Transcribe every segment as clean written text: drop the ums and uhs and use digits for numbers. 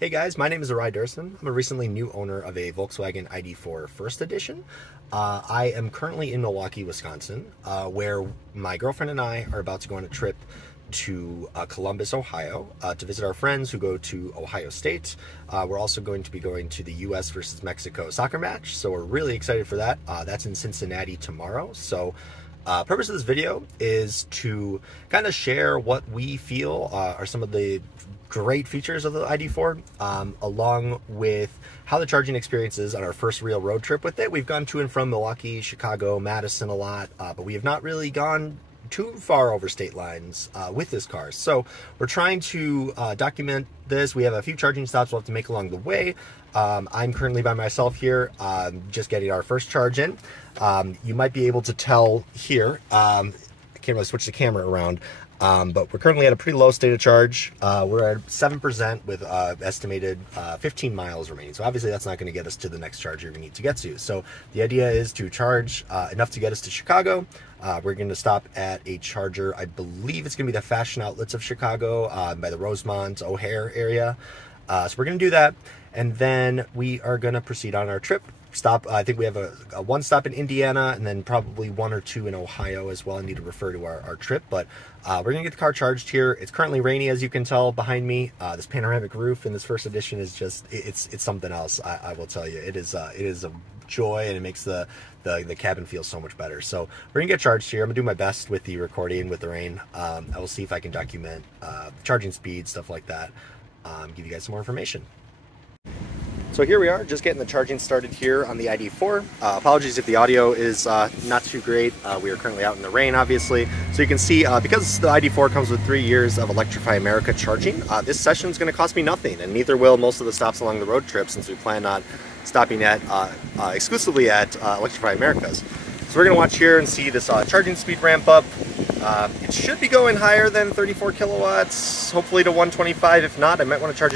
Hey guys, my name is Arai Durson. I'm a recently new owner of a Volkswagen ID.4 First Edition. I am currently in Milwaukee, Wisconsin, where my girlfriend and I are about to go on a trip to Columbus, Ohio, to visit our friends who go to Ohio State. We're also going to be going to the U.S. versus Mexico soccer match, so we're really excited for that. That's in Cincinnati tomorrow. So purpose of this video is to kind of share what we feel are some of the great features of the ID.4, along with how the charging experience is on our first real road trip with it. We've gone to and from Milwaukee, Chicago, Madison a lot, but we have not really gone too far over state lines with this car. So we're trying to document this. We have a few charging stops we'll have to make along the way. I'm currently by myself here, just getting our first charge in. You might be able to tell here, I can't really switch the camera around, but we're currently at a pretty low state of charge. We're at 7% with estimated 15 miles remaining. So obviously that's not going to get us to the next charger we need to get to. So the idea is to charge enough to get us to Chicago. We're going to stop at a charger. I believe it's going to be the Fashion Outlets of Chicago by the Rosemont, O'Hare area. So we're going to do that. And then we are going to proceed on our trip. I think we have a one stop in Indiana and then probably one or two in Ohio as well. I need to refer to our trip, but we're gonna get the car charged here. It's currently rainy, as you can tell behind me. This panoramic roof in this first edition is just, it's something else. I will tell you, it is a joy, and it makes the cabin feel so much better. So we're gonna get charged here. I'm gonna do my best with the recording with the rain. I will see if I can document charging speed, stuff like that, give you guys some more information. So here we are, just getting the charging started here on the ID.4. Apologies if the audio is not too great. We are currently out in the rain, obviously. So you can see, because the ID.4 comes with 3 years of Electrify America charging, this session is going to cost me nothing, and neither will most of the stops along the road trip, since we plan on stopping at exclusively at Electrify America's. So we're going to watch here and see this charging speed ramp up. It should be going higher than 34 kilowatts, hopefully to 125. If not, I might want to charge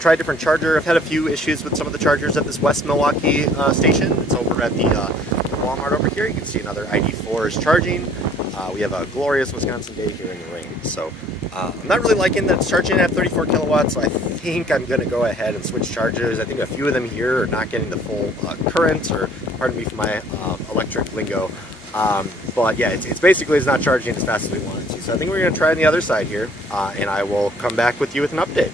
try a different charger. I've had a few issues with some of the chargers at this West Milwaukee station. It's over at the Walmart over here. You can see another ID.4 is charging. We have a glorious Wisconsin day here in the rain. So I'm not really liking that it's charging at 34 kilowatts, so I think I'm going to go ahead and switch chargers. I think a few of them here are not getting the full current, or pardon me for my electric lingo. But yeah, it's basically not charging as fast as we want it to. So I think we're going to try on the other side here, and I will come back with you with an update.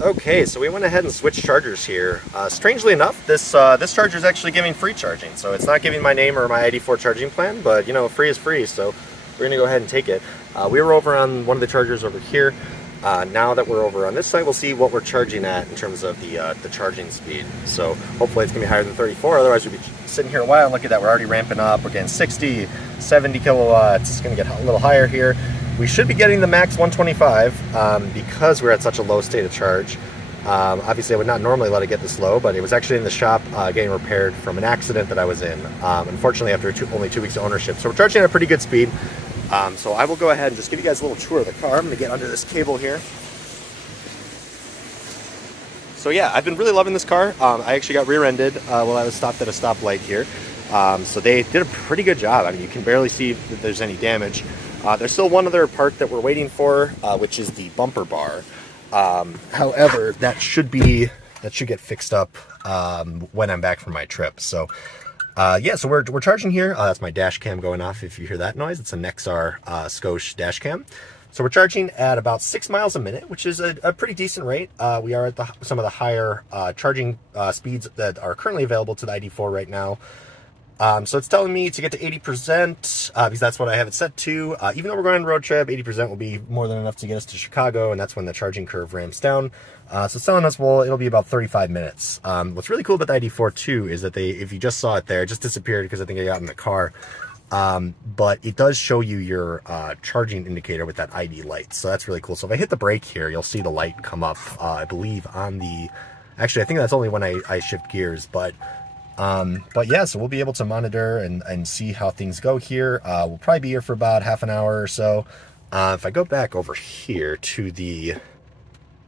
Okay, so we went ahead and switched chargers here. Strangely enough, this charger is actually giving free charging. So it's not giving my name or my ID.4 charging plan, but you know, free is free, so we're going to go ahead and take it. We were over on one of the chargers over here. Now that we're over on this side, we'll see what we're charging at in terms of the charging speed. So hopefully it's going to be higher than 34, otherwise we'd be sitting here a while. Look at that, we're already ramping up. We're getting 60, 70 kilowatts. It's going to get a little higher here. We should be getting the max 125 because we're at such a low state of charge. Obviously I would not normally let it get this low, but it was actually in the shop getting repaired from an accident that I was in, unfortunately after only 2 weeks of ownership. So we're charging at a pretty good speed. So I will go ahead and just give you guys a little tour of the car. I'm going to get under this cable here. So yeah, I've been really loving this car. I actually got rear-ended while I was stopped at a stoplight here. So they did a pretty good job. I mean, you can barely see that there's any damage. There's still one other part that we're waiting for, which is the bumper bar. However, that should get fixed up when I'm back from my trip. So yeah, so we're charging here. That's my dash cam going off if you hear that noise. It's a Nexar Scotia dash cam. So we're charging at about 6 miles a minute, which is a pretty decent rate. We are at some of the higher charging speeds that are currently available to the ID.4 right now. So it's telling me to get to 80%, because that's what I have it set to. Even though we're going on a road trip, 80% will be more than enough to get us to Chicago, and that's when the charging curve ramps down. So it's telling us, well, it'll be about 35 minutes. What's really cool about the ID.4 too is that if you just saw it there, it just disappeared because I think I got in the car. But it does show you your charging indicator with that ID light. So that's really cool. So if I hit the brake here, you'll see the light come up, I believe on the, actually, I think that's only when I shift gears, but yeah, so we'll be able to monitor and see how things go here. We'll probably be here for about half an hour or so. If I go back over here to the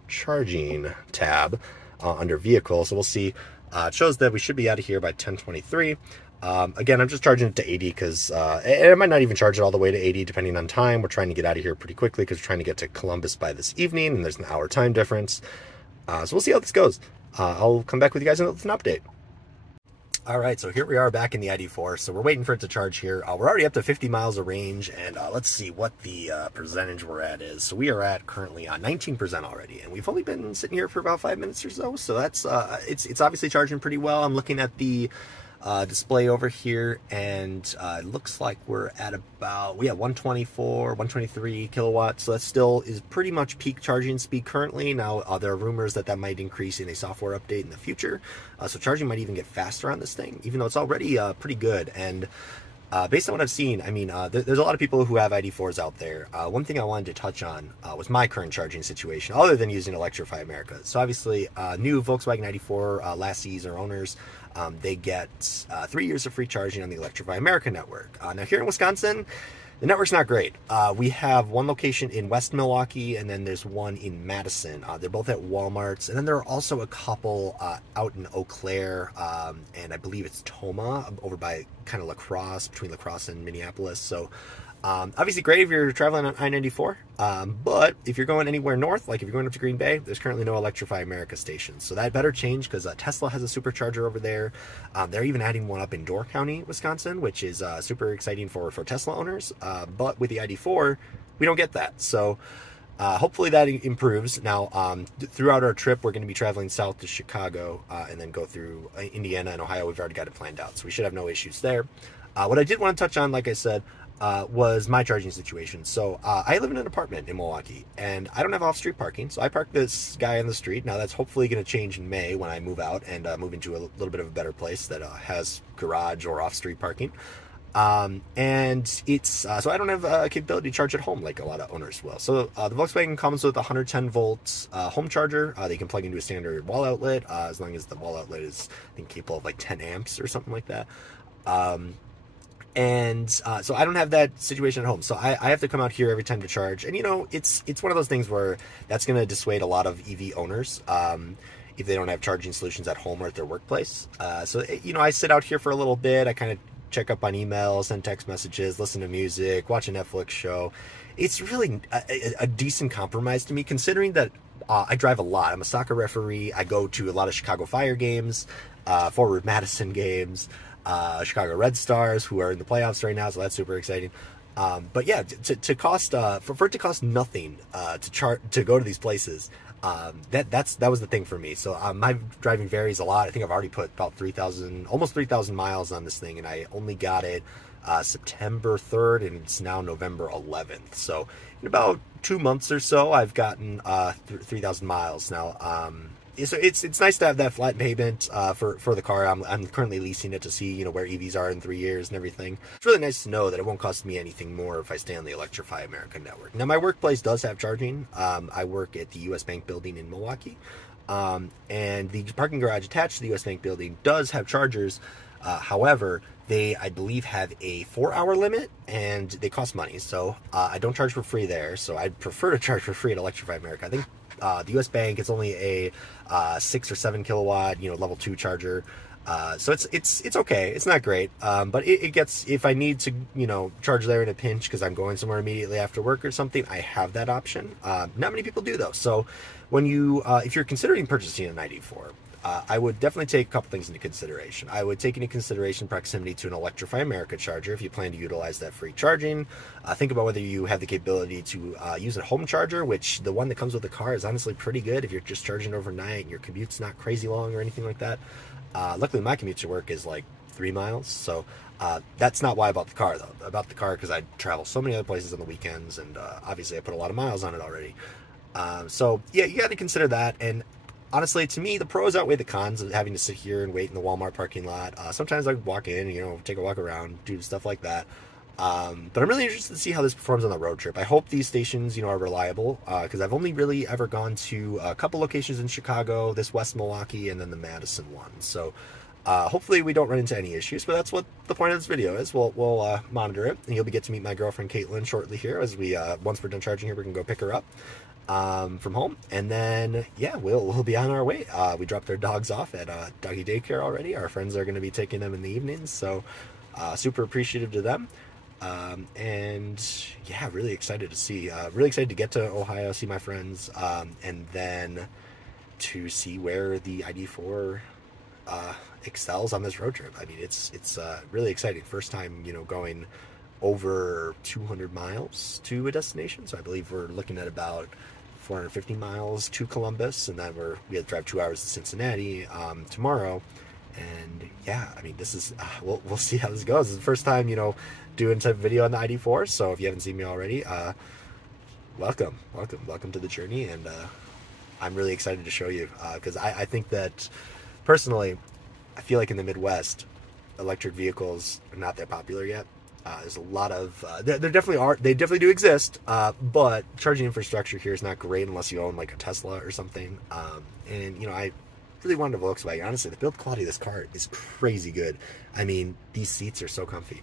charging tab under vehicle, so we'll see, it shows that we should be out of here by 10:23. Again, I'm just charging it to 80 because I might not even charge it all the way to 80 depending on time. We're trying to get out of here pretty quickly because we're trying to get to Columbus by this evening, and there's an hour time difference. So we'll see how this goes. I'll come back with you guys with an update. All right, so here we are back in the ID.4. So we're waiting for it to charge here. We're already up to 50 miles of range, and let's see what the percentage we're at is. So we are at currently 19% already, and we've only been sitting here for about 5 minutes or so. So that's it's obviously charging pretty well. I'm looking at the display over here, and it looks like we're at about 124 123 kilowatts, so that still is pretty much peak charging speed currently. Now there are rumors that might increase in a software update in the future, so charging might even get faster on this thing, even though it's already pretty good. And based on what I've seen, I mean, there's a lot of people who have ID.4s out there. One thing I wanted to touch on was my current charging situation, other than using Electrify America. So obviously, new Volkswagen ID.4 lessees or owners, they get 3 years of free charging on the Electrify America network. Now here in Wisconsin, the network's not great. We have one location in West Milwaukee, and then there's one in Madison. They're both at Walmarts, and then there are also a couple out in Eau Claire, and I believe it's Toma, over by kind of La Crosse, between La Crosse and Minneapolis. So obviously great if you're traveling on I-94, but if you're going anywhere north, like if you're going up to Green Bay, there's currently no Electrify America stations. So that better change, because Tesla has a supercharger over there. They're even adding one up in Door County, Wisconsin, which is super exciting for Tesla owners. But with the ID.4, we don't get that. So hopefully that improves. Now, throughout our trip, we're going to be traveling south to Chicago and then go through Indiana and Ohio. We've already got it planned out, so we should have no issues there. What I did want to touch on, like I said, was my charging situation. So I live in an apartment in Milwaukee, and I don't have off-street parking, so I park this guy on the street. Now that's hopefully going to change in May when I move out and move into a little bit of a better place that has garage or off-street parking. And it's so I don't have a capability to charge at home like a lot of owners will. So the Volkswagen comes with a 110 volts home charger that you can plug into a standard wall outlet, as long as the wall outlet is, I think, capable of like 10 amps or something like that. So I don't have that situation at home, so I have to come out here every time to charge. And you know, it's one of those things where that's going to dissuade a lot of EV owners if they don't have charging solutions at home or at their workplace. So you know, I sit out here for a little bit. I kind of check up on emails, send text messages, listen to music, watch a Netflix show. It's really a decent compromise to me, considering that I drive a lot. I'm a soccer referee. I go to a lot of Chicago Fire games, Forward Madison games, Chicago Red Stars, who are in the playoffs right now, so that's super exciting. But yeah, to cost for it to cost nothing to go to these places, that was the thing for me. So my driving varies a lot. I think I've already put about almost 3,000 miles on this thing, and I only got it September 3rd, and it's now November 11th. So in about 2 months or so, I've gotten 3,000 miles now. So it's nice to have that flat payment for the car. I'm currently leasing it to see, you know, where EVs are in 3 years and everything. It's really nice to know that it won't cost me anything more if I stay on the Electrify America network. Now, my workplace does have charging. I work at the U.S. Bank building in Milwaukee, and the parking garage attached to the U.S. Bank building does have chargers. However, they, I believe, have a 4-hour limit, and they cost money. So I don't charge for free there. So I'd prefer to charge for free at Electrify America. I think the U.S. Bank, it's only a 6 or 7 kilowatt, you know, level 2 charger. So it's okay. It's not great, but it gets, if I need to, you know, charge there in a pinch because I'm going somewhere immediately after work or something, I have that option. Not many people do though. So when you, if you're considering purchasing an ID.4, I would definitely take a couple things into consideration. I would take into consideration proximity to an Electrify America charger if you plan to utilize that free charging. Think about whether you have the capability to use a home charger, which the one that comes with the car is honestly pretty good if you're just charging overnight and your commute's not crazy long or anything like that. Luckily, my commute to work is like 3 miles, so that's not why I bought the car, though. I bought the car because I travel so many other places on the weekends, and obviously I put a lot of miles on it already. So yeah, you got to consider that. And honestly, to me, the pros outweigh the cons of having to sit here and wait in the Walmart parking lot. Sometimes I walk in, you know, take a walk around, do stuff like that. But I'm really interested to see how this performs on the road trip. I hope these stations, you know, are reliable, because I've only really ever gone to a couple locations in Chicago, this West Milwaukee, and then the Madison one. So hopefully we don't run into any issues, but that's what the point of this video is. We'll monitor it, and you'll get to meet my girlfriend Caitlin shortly here as we, once we're done charging here, we can go pick her up. from home, and then yeah, we'll be on our way. We dropped our dogs off at doggy daycare already. Our friends are going to be taking them in the evenings, so super appreciative to them. And yeah, really excited to get to Ohio, see my friends, and then to see where the ID.4 excels on this road trip. I mean, it's really exciting. First time, going over 200 miles to a destination. So I believe we're looking at about 450 miles to Columbus, and then we have to drive 2 hours to Cincinnati tomorrow. And yeah, I mean, this is we'll see how this goes. It's the first time doing type of video on the ID.4. So if you haven't seen me already, welcome to the journey. And I'm really excited to show you because I think that personally, I feel like in the Midwest, electric vehicles are not that popular yet. There's a lot of they definitely do exist, but charging infrastructure here is not great unless you own like a Tesla or something. And I really wanted a Volkswagen. Honestly, the build quality of this car is crazy good. I mean, these seats are so comfy.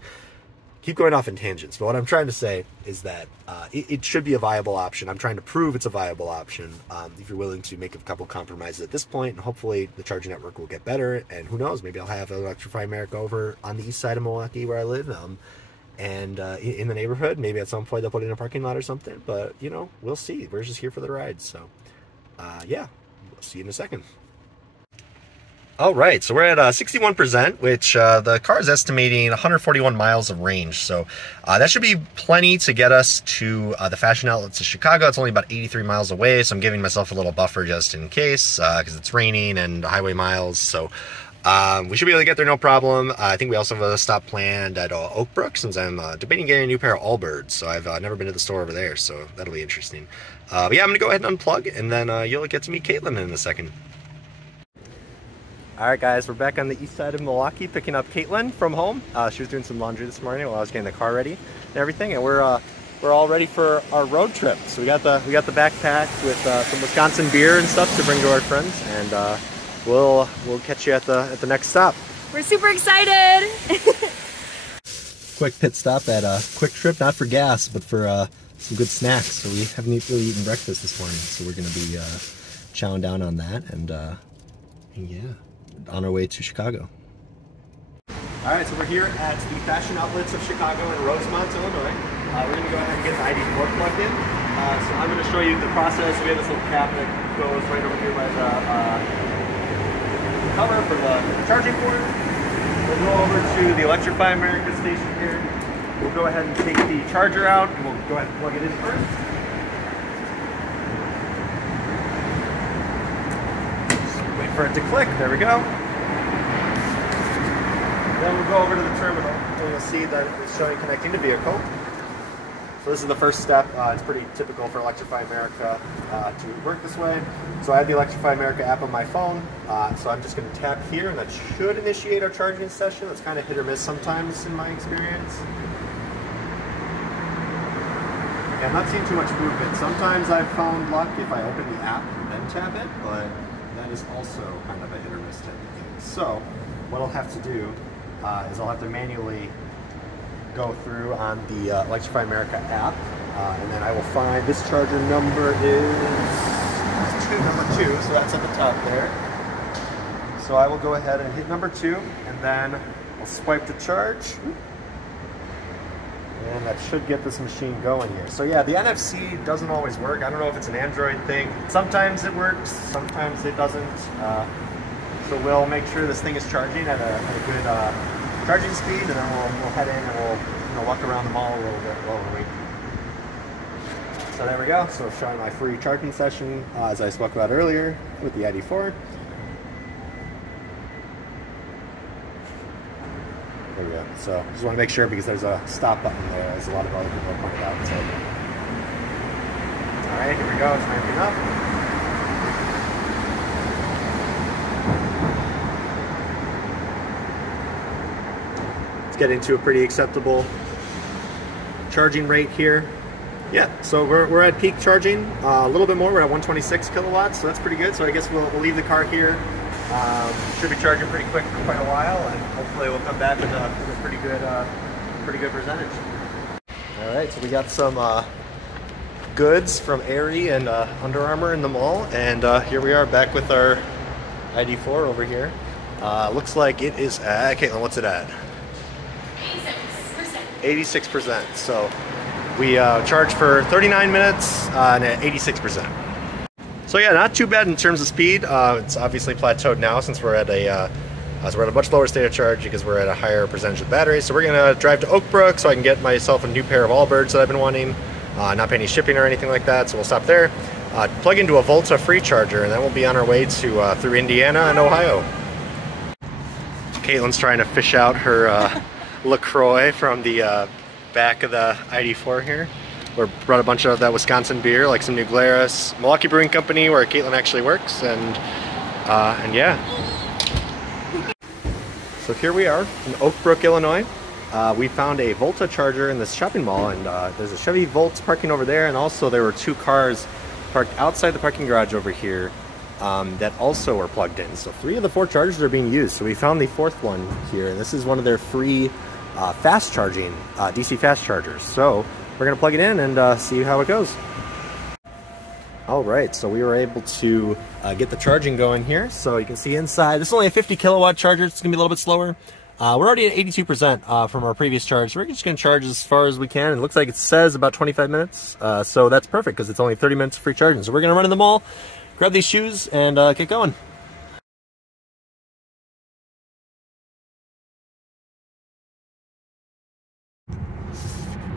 Keep going off in tangents, but what I'm trying to say is that it should be a viable option. I'm trying to prove it's a viable option if you're willing to make a couple compromises at this point, and hopefully the charging network will get better, and who knows, maybe I'll have Electrify America over on the east side of Milwaukee where I live, and in the neighborhood. Maybe at some point they'll put it in a parking lot or something, but we'll see. We're just here for the ride, so yeah, we'll see you in a second. All right, so we're at 61%, which the car is estimating 141 miles of range. So that should be plenty to get us to the fashion outlets of Chicago. It's only about 83 miles away, so I'm giving myself a little buffer just in case because it's raining and highway miles. So we should be able to get there no problem. I think we also have a stop planned at Oak Brook, since I'm debating getting a new pair of Allbirds. So I've never been to the store over there, so that'll be interesting. But yeah, I'm going to go ahead and unplug, and then you'll get to meet Caitlin in a second. Alright guys, we're back on the east side of Milwaukee picking up Caitlin from home. She was doing some laundry this morning while I was getting the car ready and everything, and we're all ready for our road trip. So we got the backpack with some Wisconsin beer and stuff to bring to our friends, and we'll catch you at the next stop. We're super excited! Quick pit stop at Quick Trip, not for gas, but for some good snacks. So we haven't really eaten breakfast this morning, so we're going to be chowing down on that, and yeah, on our way to Chicago. Alright, so we're here at the Fashion Outlets of Chicago in Rosemont, Illinois. We're going to go ahead and get the ID.4 plugged in. So I'm going to show you the process. We have this little cabinet that goes right over here by the cover for the charging port. We'll go over to the Electrify America station here. We'll go ahead and take the charger out, and we'll go ahead and plug it in first. For it to click, there we go. Then we'll go over to the terminal, and you'll see that it's showing connecting to vehicle. So this is the first step. It's pretty typical for Electrify America to work this way. So I have the Electrify America app on my phone, so I'm just going to tap here, and that should initiate our charging session. That's kind of hit or miss sometimes in my experience. Yeah, I'm not seeing too much movement. Sometimes I've found luck if I open the app and then tap it, but that is also kind of a hit or miss type of thing. So what I'll have to do is I'll have to manually go through on the Electrify America app, and then I will find this charger number is number 2, so that's at the top there. So I will go ahead and hit number 2, and then I'll swipe to charge. And that should get this machine going here. So yeah, the NFC doesn't always work. I don't know if it's an Android thing. Sometimes it works, sometimes it doesn't. So we'll make sure this thing is charging at a good charging speed, and then we'll head in and we'll walk around the mall a little bit while we're waiting. So there we go. So showing my free charging session as I spoke about earlier with the ID.4. There we go. So just want to make sure, because there's a stop button there, as a lot of other people have pointed out. So, all right, here we go. It's ramping up. It's getting to a pretty acceptable charging rate here. Yeah, so we're at peak charging. A little bit more. We're at 126 kilowatts, so that's pretty good. So I guess we'll leave the car here. Should be charging pretty quick for quite a while, and hopefully we'll come back with a pretty good percentage. All right, so we got some goods from Aerie and Under Armour in the mall, and here we are back with our ID.4 over here. Looks like it is at, Caitlin, what's it at? 86%. 86%. So we charged for 39 minutes and at 86%. So yeah, not too bad in terms of speed. It's obviously plateaued now since we're at a much lower state of charge because we're at a higher percentage of the battery. So we're gonna drive to Oak Brook so I can get myself a new pair of Allbirds that I've been wanting. Not pay any shipping or anything like that, so we'll stop there. Plug into a Volta free charger, and then we'll be on our way to through Indiana and Ohio. Caitlin's trying to fish out her LaCroix from the back of the ID.4 here. We brought a bunch of that Wisconsin beer, like some New Glarus, Milwaukee Brewing Company, where Caitlin actually works, and yeah. So here we are in Oak Brook, Illinois. We found a Volta charger in this shopping mall, and there's a Chevy Volt parking over there, and also there were 2 cars parked outside the parking garage over here that also were plugged in. So 3 of the 4 chargers are being used. So we found the 4th one here, and this is one of their free fast charging DC fast chargers. So we're gonna plug it in and see how it goes. All right, so we were able to get the charging going here. So you can see inside, this is only a 50 kilowatt charger. It's gonna be a little bit slower. We're already at 82% from our previous charge. So we're just gonna charge as far as we can. It looks like it says about 25 minutes. So that's perfect because it's only 30 minutes of free charging. So we're gonna run in the mall, grab these shoes, and get going.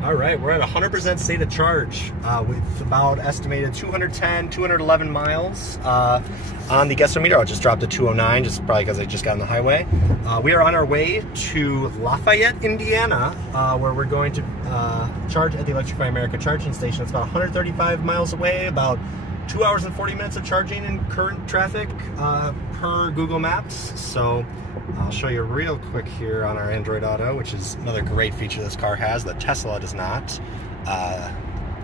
All right, we're at 100% state of charge with about estimated 210, 211 miles on the guessometer. I just dropped to 209, just probably because I just got on the highway. We are on our way to Lafayette, Indiana, where we're going to charge at the Electrify America charging station. It's about 135 miles away, about 2 hours and 40 minutes of charging in current traffic per Google Maps. So I'll show you real quick here on our Android Auto, which is another great feature this car has that Tesla does not.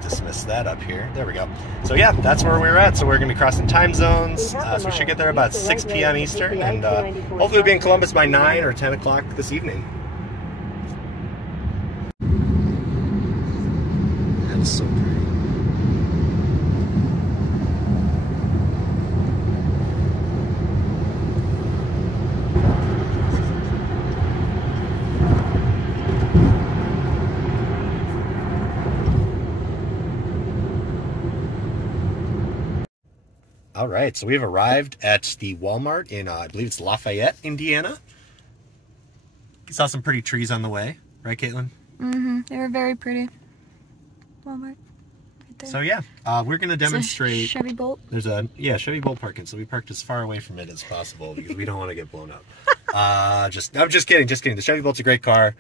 Dismiss that up here. There we go. So yeah, that's where we're at. So we're going to be crossing time zones. So we should get there about 6 p.m. Eastern, and hopefully we'll be in Columbus by 9 or 10 o'clock this evening. That is so pretty. All right, so we've arrived at the Walmart in, I believe it's Lafayette, Indiana. You saw some pretty trees on the way, right, Caitlin? Mm-hmm. They were very pretty. Walmart, right there. So yeah, we're going to demonstrate. Chevy Bolt. There's a Chevy Bolt parking, so we parked as far away from it as possible because we don't want to get blown up. I'm just kidding. The Chevy Bolt's a great car.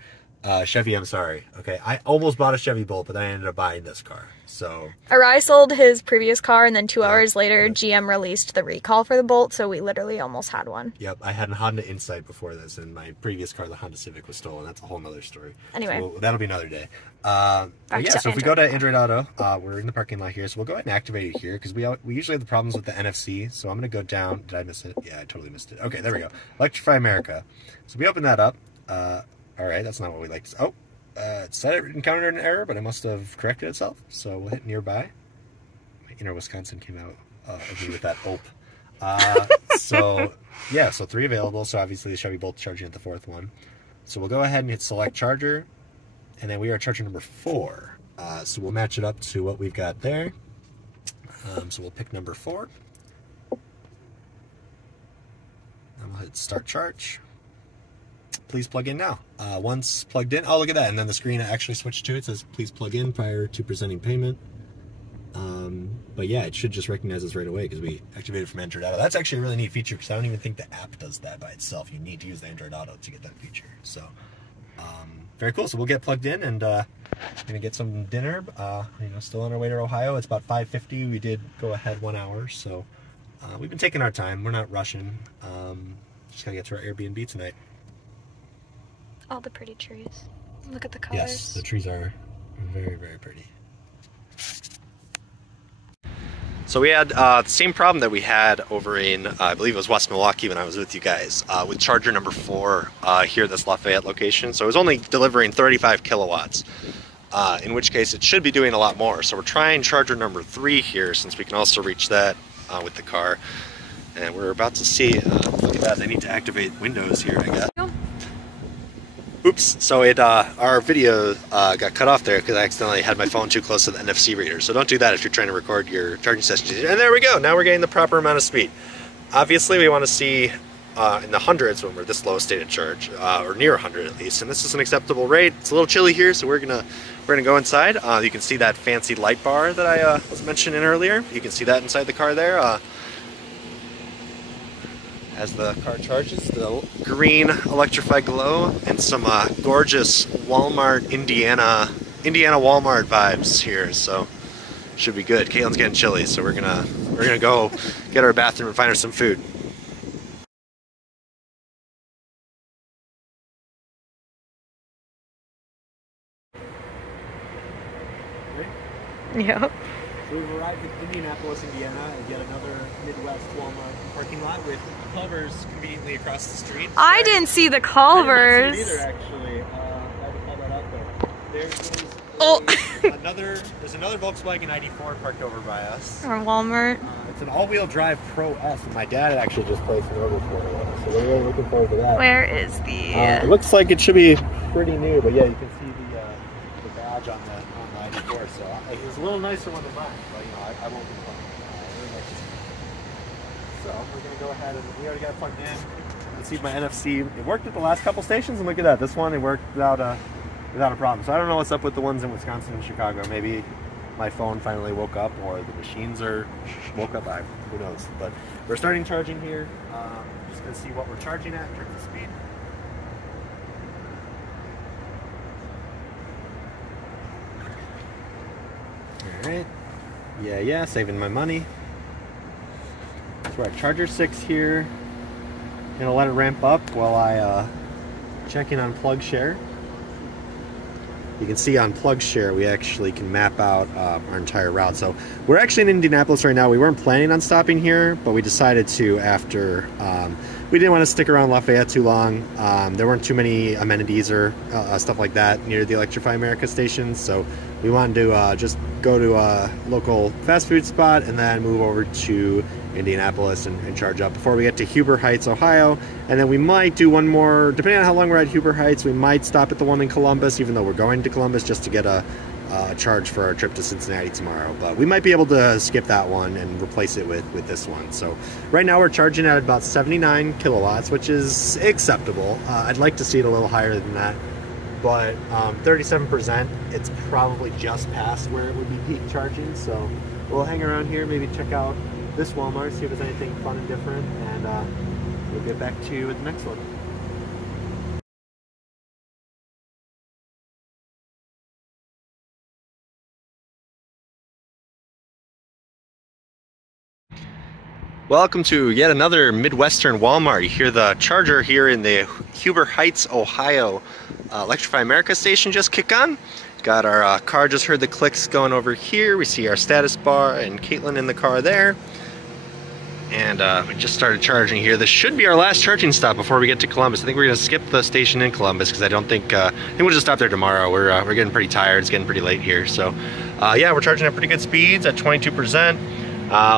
Chevy, I'm sorry. Okay, I almost bought a Chevy Bolt, but then I ended up buying this car. So Arai sold his previous car, and then 2 hours later, GM released the recall for the Bolt, so we literally almost had one. Yep, I had a Honda Insight before this, and my previous car, the Honda Civic, was stolen. That's a whole nother story. Anyway. So that'll be another day. Yeah, so if we go to Android Auto, we're in the parking lot here, so we'll go ahead and activate it here, because we usually have the problems with the NFC, so I'm going to go down. Did I miss it? Yeah, I totally missed it. Okay, there we go. Electrify America. So we open that up. All right, that's not what we like to... Oh, it said it encountered an error, but it must have corrected itself, so we'll hit nearby. My inner Wisconsin came out of me with that ope. So yeah, so 3 available, so obviously the Chevy Bolt charging at the 4th one. So we'll go ahead and hit select charger, and then we are charger number 4. So we'll match it up to what we've got there. So we'll pick number 4. And we'll hit start charge. Please plug in now. Once plugged in, oh look at that, and then the screen actually switched to it. It says please plug in prior to presenting payment. But yeah, it should just recognize us right away because we activated from Android Auto. That's actually a really neat feature because I don't even think the app does that by itself. You need to use the Android Auto to get that feature. So very cool. So we'll get plugged in and gonna get some dinner. Still on our way to Ohio. It's about 5:50. We did go ahead 1 hour, so we've been taking our time. We're not rushing. Just gotta get to our Airbnb tonight. All the pretty trees. Look at the colors. Yes, the trees are very, very pretty. So we had the same problem that we had over in, I believe it was West Milwaukee when I was with you guys, with charger number 4 here at this Lafayette location. So it was only delivering 35 kilowatts. in which case it should be doing a lot more. So we're trying charger number 3 here, since we can also reach that with the car. And we're about to see, look at that, they need to activate Windows here, I guess. Oops, so our video got cut off there because I accidentally had my phone too close to the NFC reader. So don't do that if you're trying to record your charging sessions. And there we go, now we're getting the proper amount of speed. Obviously we want to see in the hundreds when we're this low state of charge, or near 100 at least. And this is an acceptable rate. It's a little chilly here, so we're gonna go inside. You can see that fancy light bar that I was mentioning earlier. You can see that inside the car there. As the car charges, the green Electrify glow and some gorgeous Walmart, Indiana Walmart vibes here. So should be good. Caitlin's getting chilly, so we're gonna go get our bathroom and find her some food. Yep. So we've arrived in Indianapolis, Indiana, and yet another Midwest Walmart parking lot with Culver's conveniently across the street. I didn't see the Culver's. I didn't see it either, actually. I had to call that out there. There's another Volkswagen ID.4 parked over by us. Or Walmart. It's an all-wheel drive Pro S, and my dad actually just placed an order for it, so we're really looking forward to that. Where is the... it looks like it should be pretty new, but yeah, you can see the badge on the ID.4, so it was a little nicer one than mine, but I won't complain. So we're going to go ahead and we already got it plugged in. Let's see if my NFC, it worked at the last couple stations, and look at that, this one, it worked without a problem. So I don't know what's up with the ones in Wisconsin and Chicago. Maybe my phone finally woke up, or the machines woke up, who knows. But we're starting charging here. Just going to see what we're charging at in terms of speed. Alright, yeah, saving my money. So we're at charger 6 here. Gonna let it ramp up while I check in on plug share. You can see on plug share we actually can map out our entire route. So we're actually in Indianapolis right now. We weren't planning on stopping here, but we decided to after we didn't want to stick around Lafayette too long. There weren't too many amenities or stuff like that near the Electrify America station, so we wanted to just go to a local fast food spot and then move over to Indianapolis and charge up before we get to Huber Heights, Ohio. And then we might do one more, depending on how long we're at Huber Heights, we might stop at the one in Columbus, even though we're going to Columbus, just to get a charge for our trip to Cincinnati tomorrow. But we might be able to skip that one and replace it with this one. So right now we're charging at about 79 kilowatts, which is acceptable. I'd like to see it a little higher than that, but 37%, it's probably just past where it would be peak charging. So we'll hang around here, maybe check out this Walmart, see if there's anything fun and different, and we'll get back to you with the next one. Welcome to yet another Midwestern Walmart. You hear the charger here in the Huber Heights, Ohio Electrify America station just kick on. Got our car, just heard the clicks going over here. We see our status bar and Caitlin in the car there. And we just started charging here. This should be our last charging stop before we get to Columbus. I think we're gonna skip the station in Columbus because I think we'll just stop there tomorrow. We're getting pretty tired. It's getting pretty late here. So yeah, we're charging at pretty good speeds at 22%.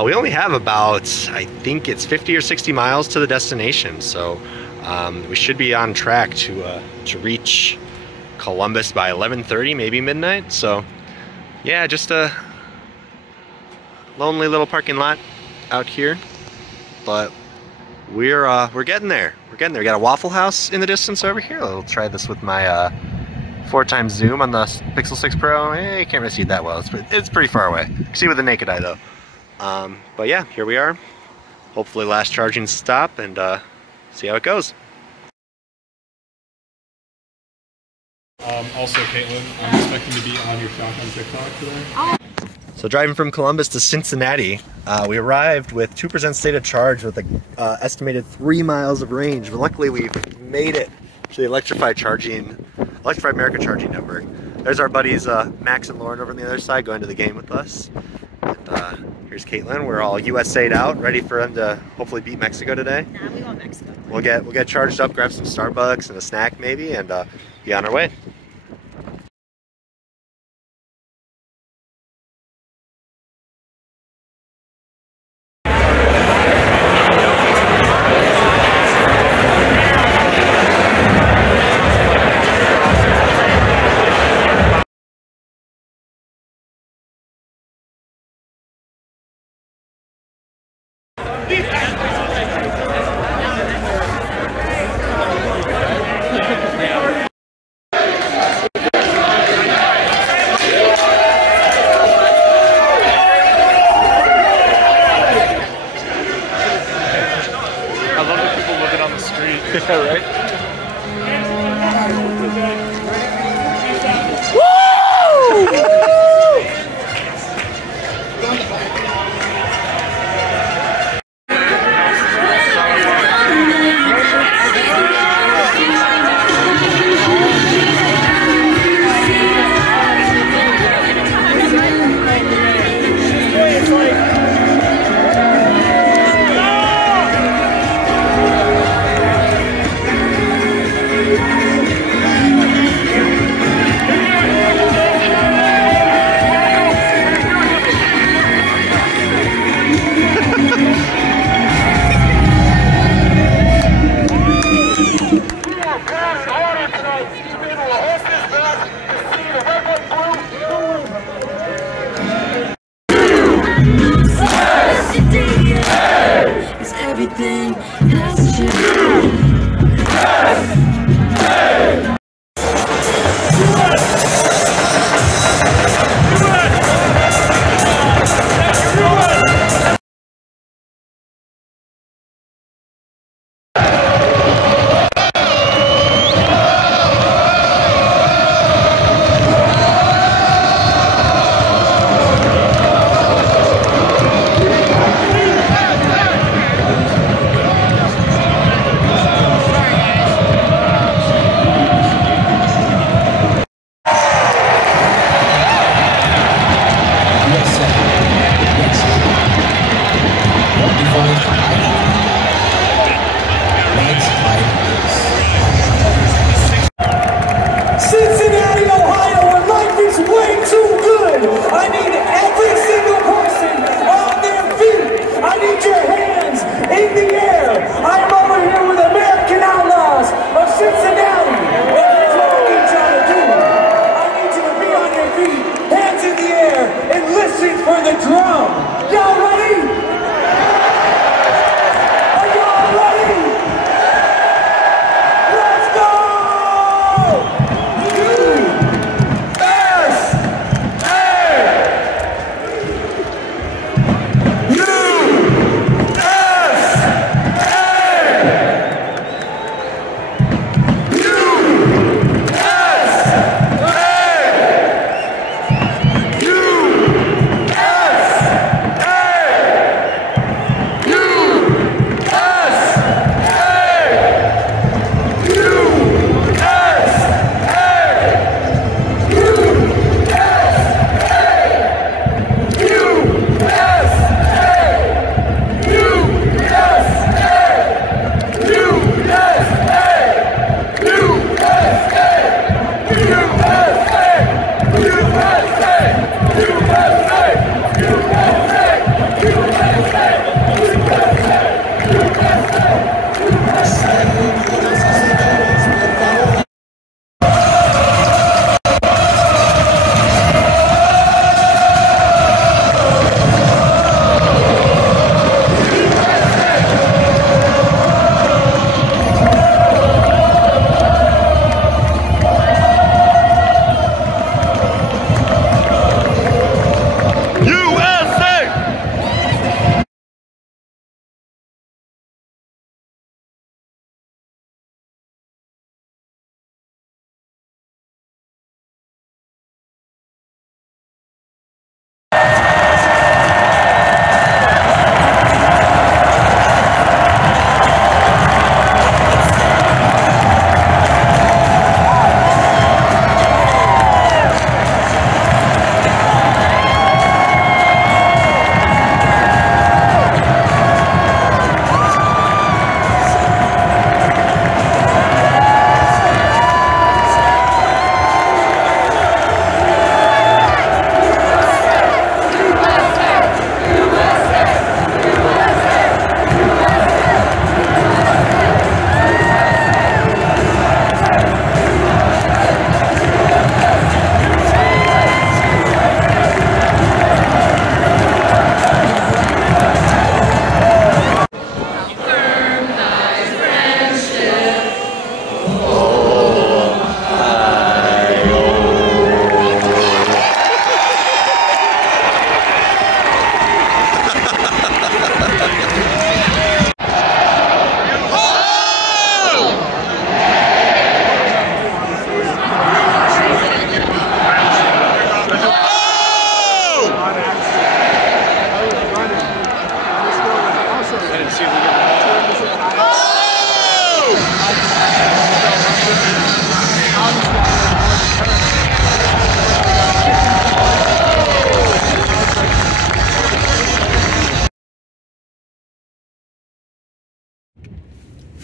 We only have about, I think it's 50 or 60 miles to the destination. So we should be on track to reach Columbus by 11:30, maybe midnight. So yeah, just a lonely little parking lot out here. But we're getting there. We're getting there. We got a Waffle House in the distance over here. I'll try this with my 4x zoom on the Pixel 6 Pro. You can't really see it that well. It's pretty far away. You can see with the naked eye though. But yeah, here we are. Hopefully last charging stop, and see how it goes. Also, Caitlin, I'm expecting to be on your shotgun TikTok today. Oh. So driving from Columbus to Cincinnati, we arrived with 2% state of charge with an estimated 3 miles of range. But luckily we've made it to the Electrify America charging network. There's our buddies Max and Lauren over on the other side going to the game with us. And here's Caitlin. We're all USA'd out, ready for them to hopefully beat Mexico today. Nah, we want Mexico. We'll get charged up, grab some Starbucks and a snack maybe, and be on our way. Yeah, right? Everything has changed.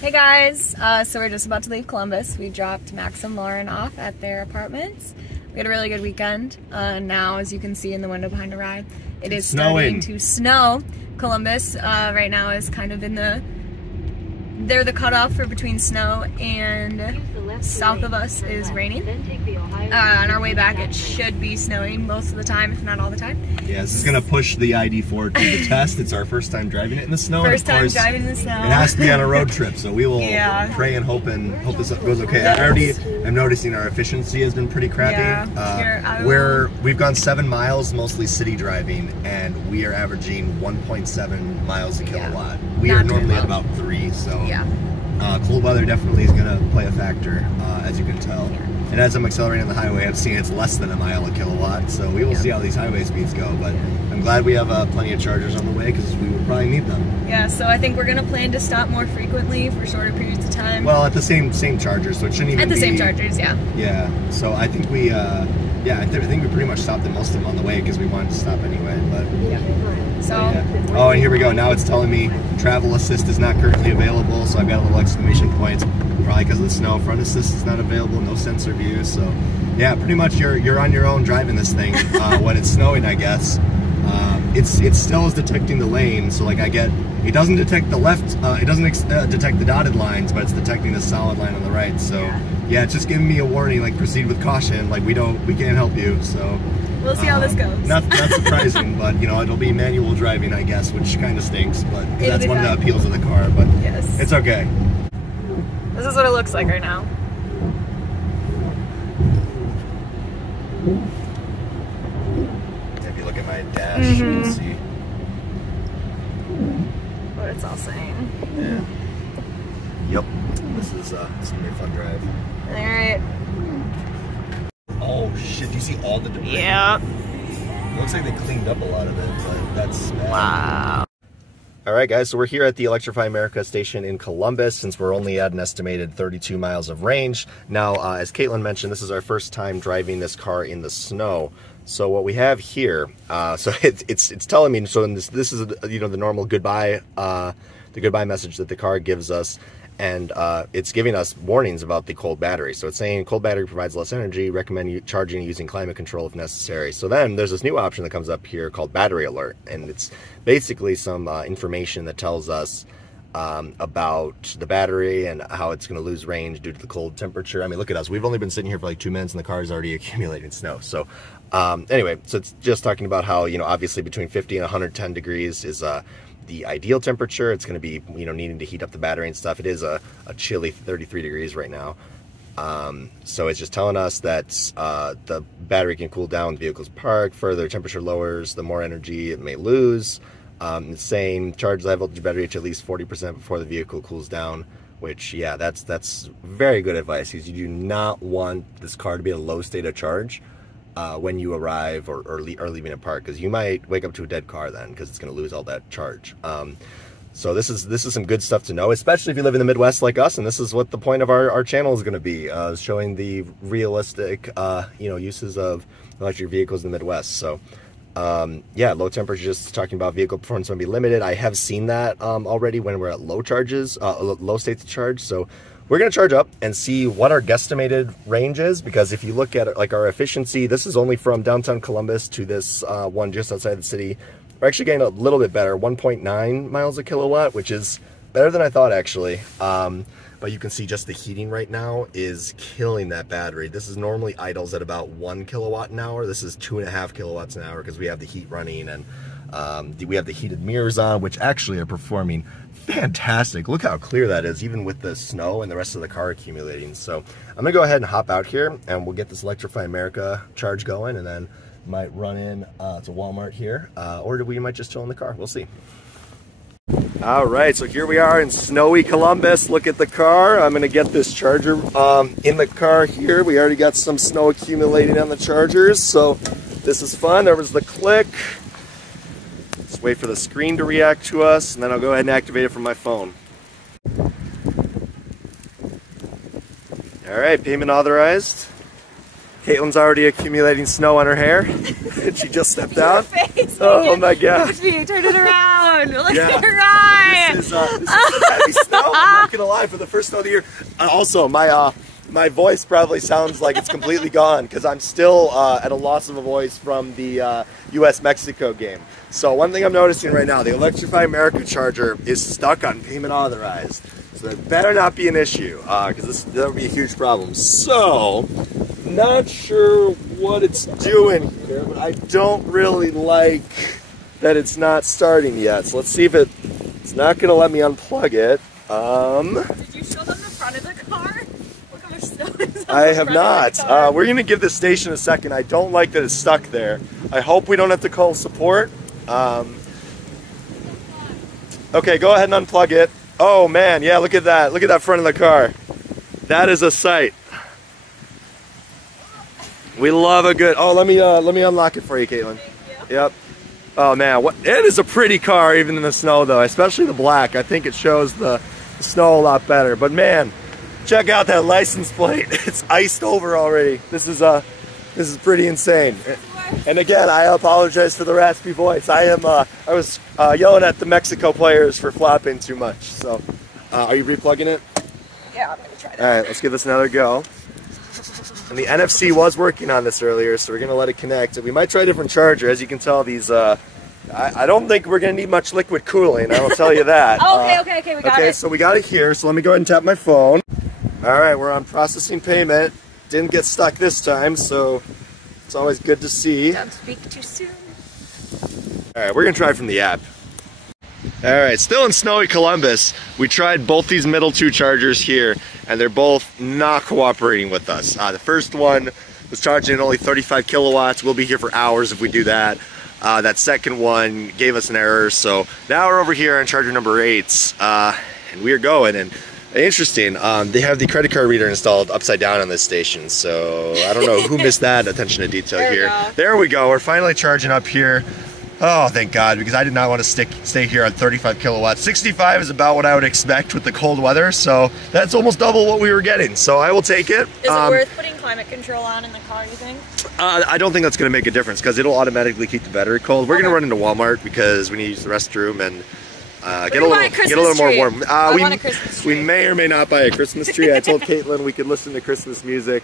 Hey guys, so we're just about to leave Columbus. We dropped Max and Lauren off at their apartments. We had a really good weekend. Now, as you can see in the window behind the ride, it is starting to snow. Columbus right now is kind of in they're the cutoff for between snow and south of us is raining. On our way back it should be snowing most of the time, if not all the time. Yeah, this is going to push the ID.4 to the test. It's our first time driving it in the snow. First time driving in the snow. It has to be on a road trip, so we will pray and hope this goes okay. I already am noticing our efficiency has been pretty crappy. Yeah, we've gone 7 miles, mostly city driving, and we are averaging 1.7 miles a kilowatt. We are normally at about 3, so cold weather definitely is going to play a factor, as you can tell. Yeah. And as I'm accelerating on the highway, I'm seeing it's less than a mile a kilowatt, so we will see how these highway speeds go. But I'm glad we have plenty of chargers on the way, because we would probably need them. Yeah, so I think we're going to plan to stop more frequently for shorter periods of time. Well, at the same charger, so it shouldn't even be... At the same chargers, yeah. Yeah, so I think we, I think we pretty much stopped at most of them on the way, because we wanted to stop anyway, but... Oh, and here we go. Now it's telling me travel assist is not currently available, so I've got a little exclamation point. Probably because of the snow. Front assist is not available, no sensor view, so yeah, pretty much you're on your own driving this thing when it's snowing, I guess. It still is detecting the lane, so like it doesn't detect the left, it doesn't detect the dotted lines, but it's detecting the solid line on the right. So yeah, it's just giving me a warning, like proceed with caution, like we can't help you. So we'll see how this goes. Not surprising, but you know, it'll be manual driving, I guess, which kind of stinks, but that's one of the appeals of the car. But it's okay. This is what it looks like right now. If you look at my dash, you can see what it's all saying. Yeah. Yep. This is gonna be a fun drive. All right. Oh shit! Do you see all the debris? Yeah. It looks like they cleaned up a lot of it, but that's bad. Wow. All right, guys, so we're here at the Electrify America station in Columbus, since we're only at an estimated 32 miles of range. Now, as Caitlin mentioned, this is our first time driving this car in the snow. So what we have here, so it's telling me, so this is the normal goodbye, the goodbye message that the car gives us, and it's giving us warnings about the cold battery. So it's saying cold battery provides less energy, recommend you charging using climate control if necessary. So then there's this new option that comes up here called battery alert, and it's basically some information that tells us about the battery and how it's going to lose range due to the cold temperature. I mean, look at us. We've only been sitting here for like 2 minutes and the car is already accumulating snow. So anyway, so it's just talking about how, you know, obviously between 50 and 110 degrees is the ideal temperature. It's going to be, you know, needing to heat up the battery and stuff. It is a chilly 33 degrees right now. So it's just telling us that the battery can cool down when the vehicle's parked. Further temperature lowers, the more energy it may lose. It's saying charge high voltage battery to at least 40% before the vehicle cools down, which, yeah, that's very good advice, because you do not want this car to be at a low state of charge when you arrive or leaving it parked, because you might wake up to a dead car then, because it's going to lose all that charge. So this is some good stuff to know, especially if you live in the Midwest like us, and this is what the point of our channel is going to be, showing the realistic uses of electric vehicles in the Midwest. So yeah, low temperature, just talking about vehicle performance might be limited. I have seen that already when we're at low charges, low states of charge. So we're going to charge up and see what our guesstimated range is, because if you look at it, like our efficiency, this is only from downtown Columbus to this one just outside the city. We're actually getting a little bit better, 1.9 miles a kilowatt, which is better than I thought, actually. But you can see just the heating right now is killing that battery. This is normally idles at about 1 kilowatt an hour. This is 2.5 kilowatts an hour, because we have the heat running, and we have the heated mirrors on, which actually are performing fantastic. Look how clear that is, even with the snow and the rest of the car accumulating. So I'm gonna go ahead and hop out here, and we'll get this Electrify America charge going, and then might run in to Walmart here, or we might just chill in the car. We'll see. All right, so here we are in snowy Columbus. Look at the car. I'm gonna get this charger in the car here. We already got some snow accumulating on the chargers, so this is fun. There was the click. Let's wait for the screen to react to us, and then I'll go ahead and activate it from my phone. All right, payment authorized. Caitlin's already accumulating snow on her hair. She just stepped out. Oh my god. Turn it around. Look at her eye. This is the heavy snow. I'm not gonna lie, for the first snow of the year. Also, my voice probably sounds like it's completely gone because I'm still at a loss of a voice from the U.S.-Mexico game. So one thing I'm noticing right now, the Electrify America charger is stuck on payment authorized. So that better not be an issue because that would be a huge problem. So, not sure what it's doing here, but I don't really like that it's not starting yet. So let's see if it's not going to let me unplug it. Did you show them the front of the car? Look how much snow is on I the have front of the not. car. We're going to give this station a second. I don't like that it's stuck there. I hope we don't have to call support. Okay, go ahead and unplug it. Oh man, yeah, look at that. Look at that front of the car. That is a sight. We love a good. Oh, let me unlock it for you, Caitlin. Thank you. Yep. Oh man, it is a pretty car even in the snow though, especially the black. I think it shows the snow a lot better. But man, check out that license plate. It's iced over already. This is pretty insane. And again, I apologize for the raspy voice. I was yelling at the Mexico players for flopping too much. So, are you replugging it? Yeah, I'm gonna try that. All right, let's give this another go. And the NFC was working on this earlier, so we're gonna let it connect. We might try a different charger. As you can tell, these I don't think we're gonna need much liquid cooling. I will tell you that. Okay, we got it. Okay, so we got it here. So let me go ahead and tap my phone. All right, we're on processing payment. Didn't get stuck this time, so it's always good to see. Don't speak too soon. All right, we're gonna try from the app. All right, still in snowy Columbus. We tried both these middle two chargers here, and they're both not cooperating with us. The first one was charging at only 35 kilowatts. We'll be here for hours if we do that. That second one gave us an error, so now we're over here on charger number 8, and we are going. And interesting, they have the credit card reader installed upside down on this station, so I don't know who missed that attention to detail here. There we go, we're finally charging up here. Oh, thank God, because I did not want to stay here on 35 kilowatts. 65 is about what I would expect with the cold weather, so that's almost double what we were getting, so I will take it. Is it worth putting climate control on in the car, you think? I don't think that's going to make a difference because it'll automatically keep the battery cold. We're going to run into Walmart because we need to use the restroom and get a little more warm. We may or may not buy a Christmas tree. I told Caitlin we could listen to Christmas music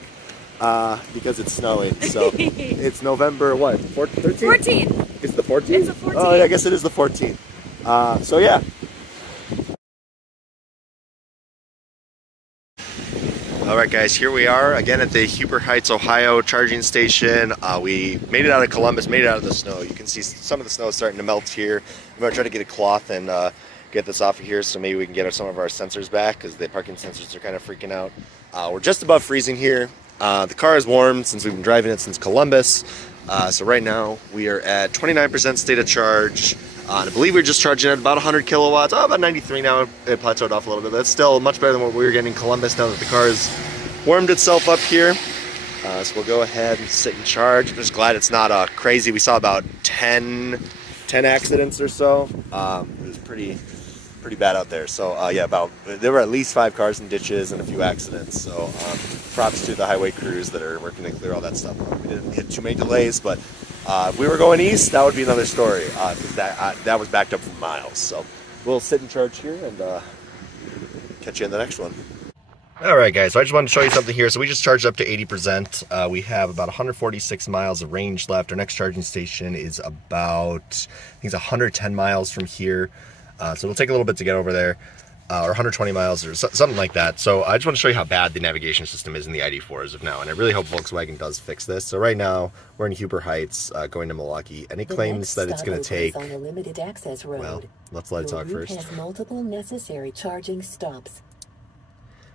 because it's snowing. So it's November what? 13th? 14th. It's the 14th? It's the 14th. Oh, yeah, I guess it is the 14th. So yeah. All right, guys, here we are again at the Huber Heights, Ohio charging station. We made it out of Columbus, made it out of the snow. You can see some of the snow is starting to melt here. I'm gonna try to get a cloth and get this off of here so maybe we can get some of our sensors back because the parking sensors are kind of freaking out. We're just above freezing here. The car is warm since we've been driving it since Columbus. So right now we are at 29% state of charge. I believe we're just charging at about 100 kilowatts. Oh, about 93 now. It plateaued off a little bit. That's still much better than what we were getting in Columbus now that the car has warmed itself up here. So we'll go ahead and sit in charge. I'm just glad it's not crazy. We saw about 10 accidents or so. It was pretty bad out there. So yeah, there were at least 5 cars in ditches and a few accidents. So props to the highway crews that are working to clear all that stuff up. We didn't hit too many delays, but if we were going east, that would be another story because that was backed up for miles. So we'll sit in charge here and catch you in the next one. All right, guys, so I just wanted to show you something here. So we just charged up to 80%. We have about 146 miles of range left. Our next charging station is about, I think it's 110 miles from here. So it'll take a little bit to get over there, or 120 miles or something like that. So I just want to show you how bad the navigation system is in the ID.4 as of now. And I really hope Volkswagen does fix this. So right now, we're in Huber Heights going to Milwaukee, and it claims that it's going to take, on a limited access road. Well, let's let it talk first. Has multiple necessary charging stops.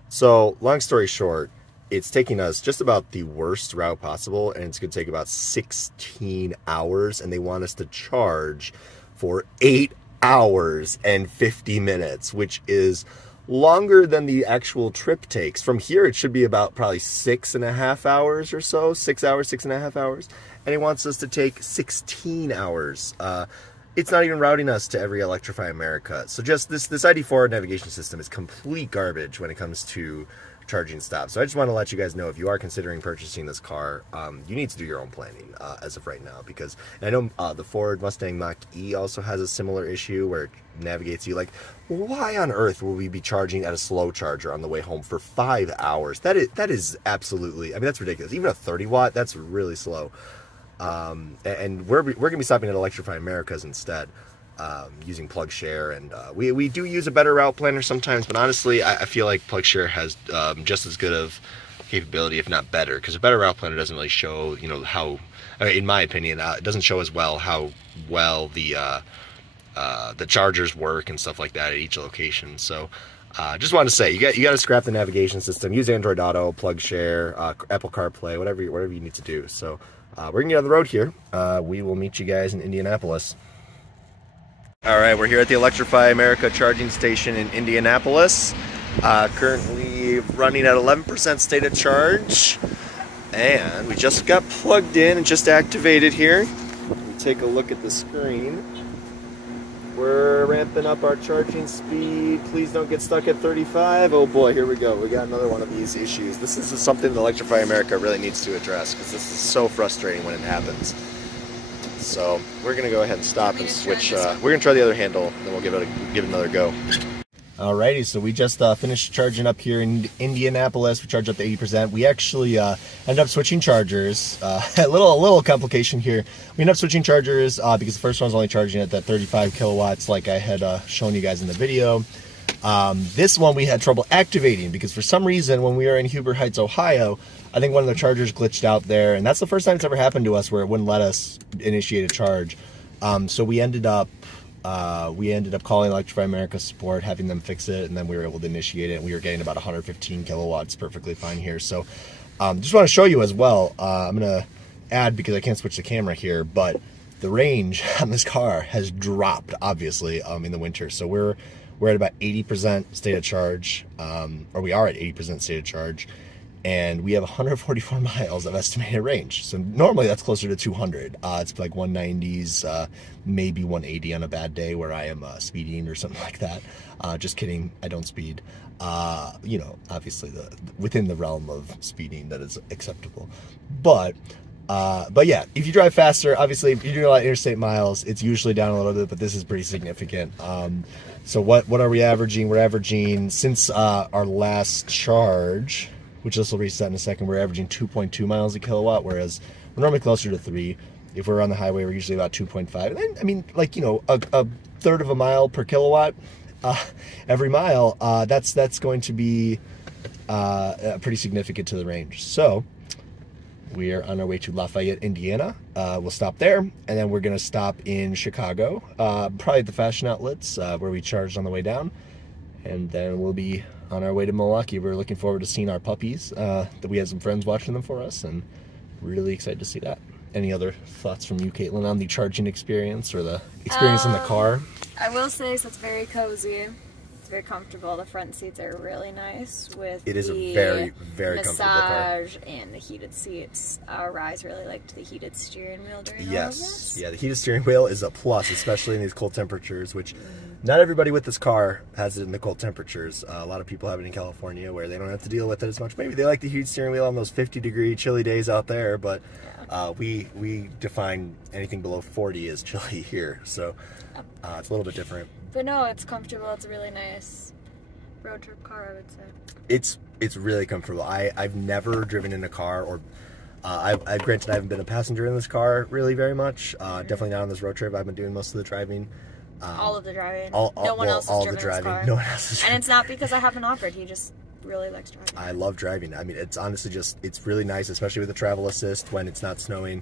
So, long story short, it's taking us just about the worst route possible, and it's going to take about 16 hours, and they want us to charge for 8 hours and 50 minutes, which is longer than the actual trip takes. From here, it should be about probably 6.5 hours or so, 6 hours, 6.5 hours, and it wants us to take 16 hours. It's not even routing us to every Electrify America. So just this ID.4 navigation system is complete garbage when it comes to charging stops. So I just want to let you guys know, if you are considering purchasing this car, you need to do your own planning as of right now, because I know the Ford Mustang Mach-E also has a similar issue where it navigates you like, why on earth will we be charging at a slow charger on the way home for 5 hours? That is absolutely, I mean, that's ridiculous. Even a 30 watt, that's really slow. And we're going to be stopping at Electrify America's instead, using PlugShare, and we do use a better route planner sometimes, but honestly I feel like PlugShare has just as good of capability, if not better, because a better route planner doesn't really show, you know, how, in my opinion, it doesn't show as well how well the chargers work and stuff like that at each location. So just wanted to say, you got to scrap the navigation system, use Android Auto, PlugShare, Apple CarPlay, whatever you need to do. So we're gonna get on the road here. We will meet you guys in Indianapolis. All right, we're here at the Electrify America charging station in Indianapolis. Currently running at 11% state of charge, and we just got plugged in and just activated here. We take a look at the screen. We're ramping up our charging speed. Please don't get stuck at 35. Oh boy, here we go. We got another one of these issues. This is something that Electrify America really needs to address, because this is so frustrating when it happens. So we're gonna go ahead and stop and switch. We're gonna try the other handle, and then we'll give it another go. Alrighty, so we just finished charging up here in Indianapolis. We charged up to 80%. We actually ended up switching chargers. A little complication here. We ended up switching chargers because the first one was only charging at that 35 kilowatts, like I had shown you guys in the video. This one we had trouble activating because for some reason when we were in Huber Heights, Ohio, I think one of the chargers glitched out there, and that's the first time it's ever happened to us where it wouldn't let us initiate a charge. So we ended up calling Electrify America support, having them fix it, and then we were able to initiate it. And we were getting about 115 kilowatts perfectly fine here. So just want to show you as well. I'm gonna add, because I can't switch the camera here, but the range on this car has dropped obviously in the winter. So we're at about 80% state of charge, or we are at 80% state of charge, and we have 144 miles of estimated range. So normally that's closer to 200. It's like 190s, maybe 180 on a bad day where I am speeding or something like that. Just kidding, I don't speed. You know, obviously within the realm of speeding that is acceptable. But yeah, if you drive faster, obviously if you're doing a lot of interstate miles, it's usually down a little bit, but this is pretty significant. So what are we averaging? We're averaging, since our last charge, which this will reset in a second, we're averaging 2.2 miles a kilowatt, whereas we're normally closer to 3. If we're on the highway, we're usually about 2.5. And then, I mean, like, you know, a third of a mile per kilowatt every mile, that's going to be pretty significant to the range. So we are on our way to Lafayette, Indiana. We'll stop there, and then we're going to stop in Chicago, probably at the fashion outlets where we charged on the way down, and then we'll be on our way to Milwaukee. We're looking forward to seeing our puppies, that we had some friends watching them for us, and really excited to see that. Any other thoughts from you, Caitlin, on the charging experience or the experience in the car? I will say, so it's very cozy. It's very comfortable. The front seats are really nice with It is a very, very comfortable car. massage and the heated seats. Rise really liked the heated steering wheel during all of Yes, this. yeah, the heated steering wheel is a plus, especially in these cold temperatures, which not everybody with this car has it in the cold temperatures. A lot of people have it in California where they don't have to deal with it as much. Maybe they like the heated steering wheel on those 50-degree chilly days out there, but we define anything below 40 as chilly here, so it's a little bit different. But no, it's comfortable. It's a really nice road trip car, I would say. It's really comfortable. I've never driven in a car, or granted I haven't been a passenger in this car really very much. Definitely not on this road trip. I've been doing most of the driving. All of the driving. No one else has driven driving. this car. No one else has driven. And it's not because I haven't offered. He just really likes driving. I love driving. I mean, it's honestly it's really nice, especially with the travel assist when it's not snowing.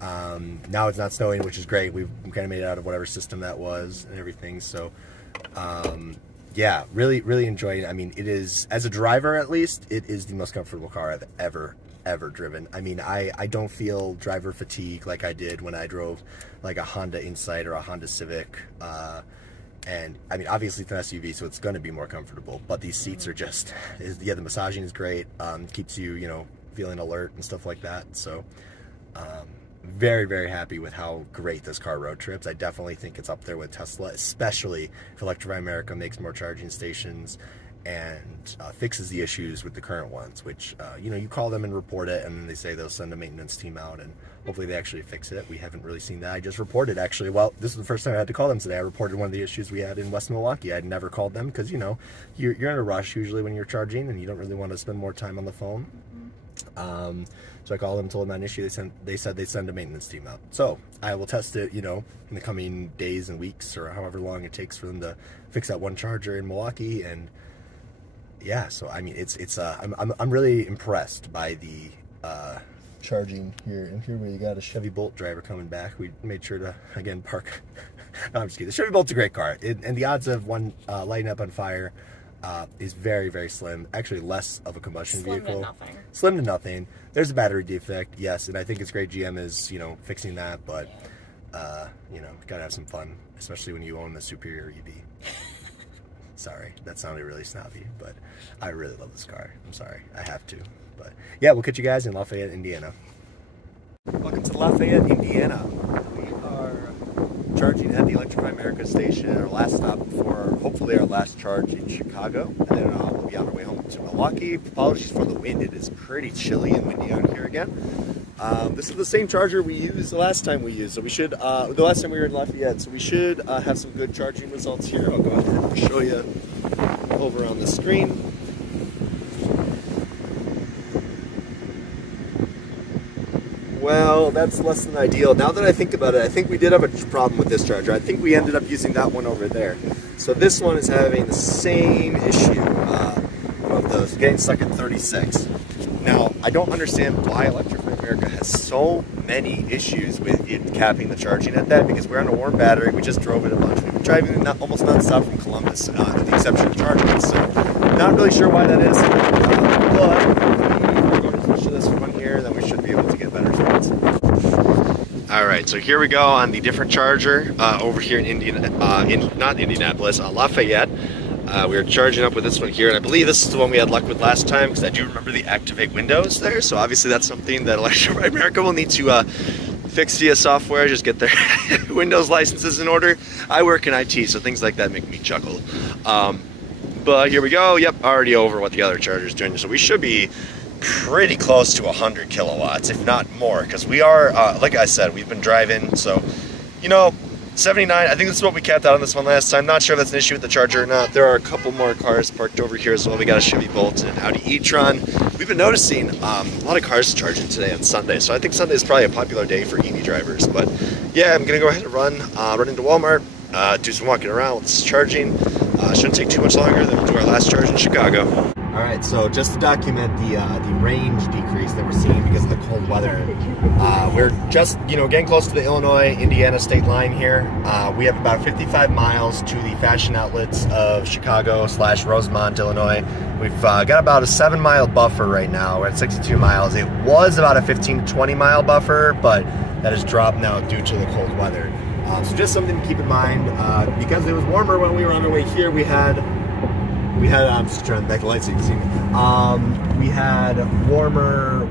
Now it's not snowing, which is great. We've kind of made it out of whatever system that was and everything. So, yeah, really enjoying it. I mean, it is, as a driver at least, it is the most comfortable car I've ever driven. I mean, I don't feel driver fatigue like I did when I drove like a Honda Insight or a Honda Civic. And I mean, obviously it's an SUV, so it's going to be more comfortable, but these seats are just, yeah, the massaging is great. Keeps you, you know, feeling alert and stuff like that. So, very happy with how great this car road trips. I definitely think it's up there with Tesla, especially if Electrify America makes more charging stations and fixes the issues with the current ones, which, you know, you call them and report it, and then they say they'll send a maintenance team out, and hopefully they actually fix it. We haven't really seen that. I just reported, actually, well, this is the first time I had to call them today. I reported one of the issues we had in West Milwaukee. I'd never called them because, you know, you're in a rush usually when you're charging, and you don't really want to spend more time on the phone. So I called them, told them that issue. They said they'd send a maintenance team out. So I will test it, you know, in the coming days and weeks, or however long it takes for them to fix that one charger in Milwaukee. And yeah, so I mean, I'm really impressed by the charging here. And here we got a Chevy Bolt driver coming back. We made sure to again park. No, I'm just kidding. The Chevy Bolt's a great car, and the odds of one lighting up on fire is very, very slim. Actually, less of a combustion vehicle. Slim to nothing. Slim to nothing. There's a battery defect, yes, and I think it's great GM is, you know, fixing that, but, you know, gotta have some fun, especially when you own the superior EV. Sorry, that sounded really snobby, but I really love this car. I'm sorry, I have to. But, yeah, we'll catch you guys in Lafayette, Indiana. Welcome to Lafayette, Indiana. We are charging at the Electrify America station, our last stop before hopefully our last charge in Chicago, and then we'll be on our way home to Milwaukee. Apologies for the wind, it is pretty chilly and windy out here again. This is the same charger we used the last time we used, so we should, the last time we were in Lafayette, so we should have some good charging results here. I'll go ahead and show you over on the screen. Well, that's less than ideal. Now that I think about it, I think we did have a problem with this charger. I think we ended up using that one over there. So this one is having the same issue of the getting stuck at 36. Now, I don't understand why Electrify America has so many issues with it capping the charging at that, because we're on a warm battery. We just drove it a bunch. We've been driving almost non-stop from Columbus, with the exception of charging. So, not really sure why that is. But we're going to switch to this one here, then we should be able to get better results. Alright, so here we go on the different charger over here in not Indianapolis, Lafayette. We were charging up with this one here, and I believe this is the one we had luck with last time, because I do remember the activate windows there, so obviously that's something that Electrify America will need to fix via software, just get their Windows licenses in order. I work in IT, so things like that make me chuckle. But here we go, yep, already over what the other charger's doing, so we should be pretty close to 100 kilowatts, if not more, because we are, like I said, we've been driving, so, you know, 79, I think this is what we capped out on this one last time. Not sure if that's an issue with the charger or not. There are a couple more cars parked over here as well. We got a Chevy Bolt and an Audi e-tron. We've been noticing a lot of cars charging today on Sunday, so I think Sunday is probably a popular day for EV drivers. But yeah, I'm gonna go ahead and run into Walmart, do some walking around with this charging. Shouldn't take too much longer, then we'll do our last charge in Chicago. All right, so just to document the range decrease that we're seeing because of the cold weather, we're just, you know, getting close to the Illinois-Indiana state line here. We have about 55 miles to the fashion outlets of Chicago/Rosemont, Illinois. We've got about a 7-mile buffer right now. We're at 62 miles. It was about a 15 to 20-mile buffer, but that has dropped now due to the cold weather. So just something to keep in mind. Because it was warmer when we were on our way here, we had, I'm just trying to back the lights so you can see me. We had warmer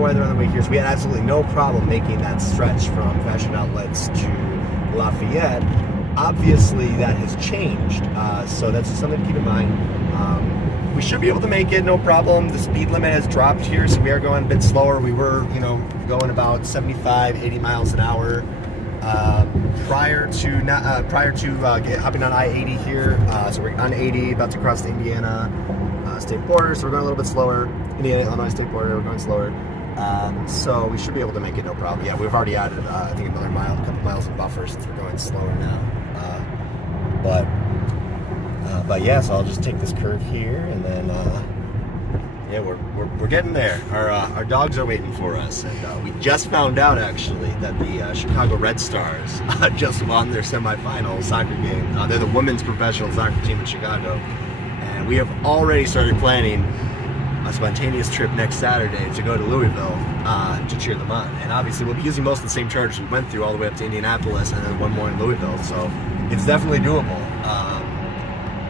weather on the way here, so we had absolutely no problem making that stretch from fashion outlets to Lafayette. Obviously, that has changed, so that's something to keep in mind. We should be able to make it, no problem. The speed limit has dropped here, so we are going a bit slower. We were, you know, going about 75, 80 miles an hour. Prior to hopping on I-80 here, so we're on 80, about to cross the Indiana state border, so we're going a little bit slower. Indiana-Illinois state border, we're going slower. So we should be able to make it no problem. Yeah, we've already added, I think, another mile, a couple miles of buffer since we're going slower now. But yeah, so I'll just take this curve here, and then yeah, we're getting there. Our dogs are waiting for us, and we just found out actually that the Chicago Red Stars just won their semifinal soccer game. They're the women's professional soccer team in Chicago, and we have already started planning a spontaneous trip next Saturday to go to Louisville to cheer them on. And obviously we'll be using most of the same chargers we went through all the way up to Indianapolis, and then one more in Louisville, so it's definitely doable.